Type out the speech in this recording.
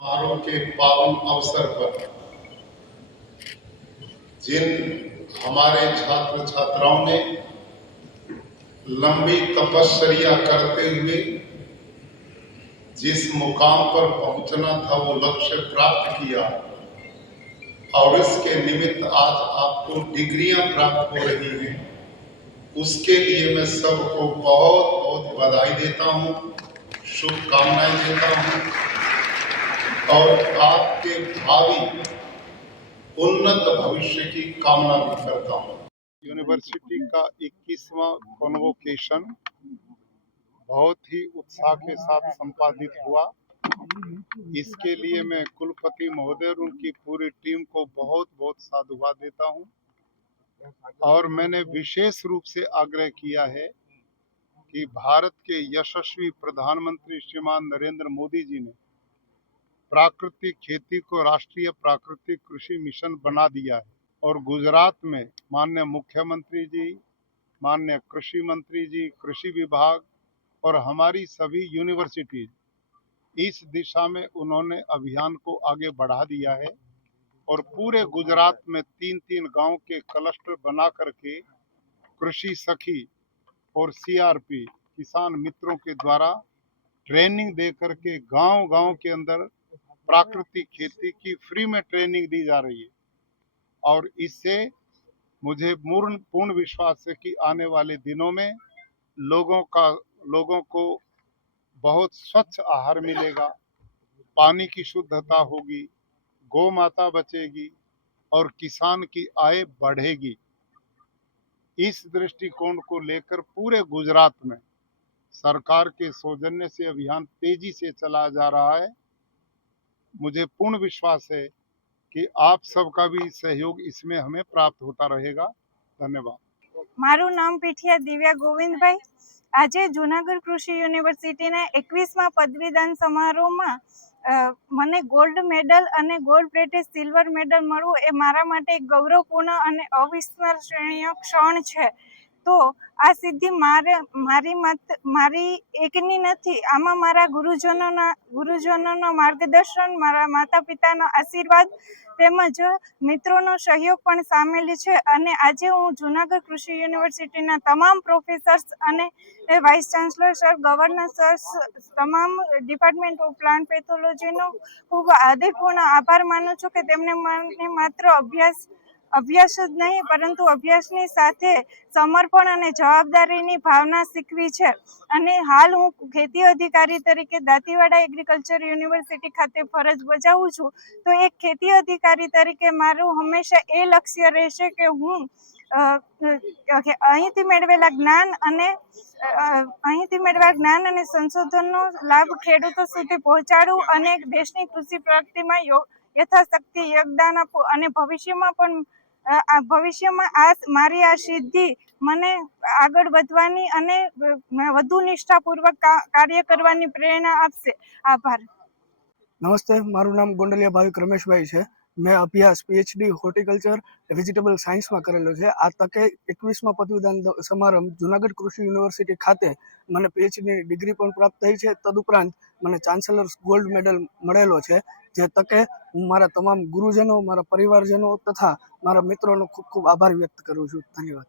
समारोह के पावन अवसर पर जिन हमारे छात्र छात्राओं ने लंबी तपस्या करते हुए जिस मुकाम पर पहुंचना था वो लक्ष्य प्राप्त किया और इसके निमित्त आज आपको डिग्रियां प्राप्त हो रही हैं, उसके लिए मैं सबको बहुत बहुत बधाई देता हूं, शुभकामनाएं देता हूं और आपके भावी उन्नत भविष्य की कामना भी करता हूं। यूनिवर्सिटी का 21वां कॉन्वोकेशन बहुत ही उत्साह के साथ संपादित हुआ। इसके लिए मैं कुलपति महोदय और उनकी पूरी टीम को बहुत बहुत साधुवाद देता हूं और मैंने विशेष रूप से आग्रह किया है कि भारत के यशस्वी प्रधानमंत्री श्रीमान नरेंद्र मोदी जी ने प्राकृतिक खेती को राष्ट्रीय प्राकृतिक कृषि मिशन बना दिया है और गुजरात में माननीय मुख्यमंत्री जी, माननीय कृषि मंत्री जी, कृषि विभाग और हमारी सभी यूनिवर्सिटीज इस दिशा में उन्होंने अभियान को आगे बढ़ा दिया है और पूरे गुजरात में 3-3 गांव के क्लस्टर बना करके कृषि सखी और सीआरपी किसान मित्रों के द्वारा ट्रेनिंग दे करके गांव-गांव के अंदर प्राकृतिक खेती की फ्री में ट्रेनिंग दी जा रही है और इससे मुझे पूर्ण विश्वास है कि आने वाले दिनों में लोगों को बहुत स्वच्छ आहार मिलेगा, पानी की शुद्धता होगी, गौ माता बचेगी और किसान की आय बढ़ेगी। इस दृष्टिकोण को लेकर पूरे गुजरात में सरकार के सौजन्य से अभियान तेजी से चलाया जा रहा है। मुझे पूर्ण विश्वास है कि आप सबका भी सहयोग इसमें हमें प्राप्त होता रहेगा। धन्यवाद। मारू नाम पीठिया दिव्या गोविंदभाई। આજે જૂનાગઢ કૃષિ યુનિવર્સિટીના 21મા પદવીદાન સમારોહમાં મને ગોલ્ડ મેડલ અને ગોલ્ડ પ્લેટેડ સિલ્વર મેડલ મળવું એ મારા માટે એક ગૌરવપૂર્ણ અને અવિસ્મરણીય ક્ષણ છે। તો આ સિદ્ધિ મારી એકની નથી, આમાં મારા ગુરુજનોના માર્ગદર્શન, મારા માતા પિતાના આશીર્વાદ તેમજ મિત્રોનો સહયોગ પણ સામેલ છે અને આજે હું જૂનાગઢ કૃષિ યુનિવર્સિટીના તમામ પ્રોફેસર્સ અને vice chancellor sir, governor sir, તમામ ડિપાર્ટમેન્ટ ઓફ પ્લાન્ટ પેથોલોજીનો ખૂબ હૃદયપૂર્ણ આભાર માનું છું કે તેમણે મને માત્ર અભ્યાસ જ નહીં પરંતુ અભ્યાસની સાથે સમર્પણ અને જવાબદારીની ભાવના શીખવી છે અને હાલ હું ખેતી અધિકારી તરીકે દાંતીવાડા એગ્રીકલ્ચર યુનિવર્સિટી ખાતે ફરજ બજાવું છું। તો એક ખેતી અધિકારી તરીકે મારું હંમેશા એ લક્ષ્ય રહેશે કે હું અહીંથી મેળવેલા જ્ઞાન અને સંશોધનનો લાભ ખેડૂતો સુધી પહોંચાડું અને દેશની કૃષિ પ્રગતિમાં યથાશક્તિ યોગદાન આપું અને ભવિષ્યમાં મારી આ સિદ્ધિ મને આગળ વધવાની અને વધુ નિષ્ઠાપૂર્વક કાર્ય કરવાની પ્રેરણા આપશે। આભાર। નમસ્તે, મારું નામ ગોંડલિયા ભાવિક રમેશભાઈ છે। મેં અભ્યાસ પીએચડી હોર્ટિકલ્ચર વેજીટેબલ સાયન્સમાં કરેલો છે। આ તકે 21મા પદવીદાન સમારંભ જૂનાગઢ કૃષિ યુનિવર્સિટી ખાતે મને પીએચડીની ડિગ્રી પણ પ્રાપ્ત થઈ છે। તદુપરાંત મને ચાન્સેલર્સ ગોલ્ડ મેડલ મળેલો છે, જે તકે હું મારા તમામ ગુરુજનો, મારા પરિવારજનો તથા મારા મિત્રોનો ખૂબ ખૂબ આભાર વ્યક્ત કરું છું। ધન્યવાદ।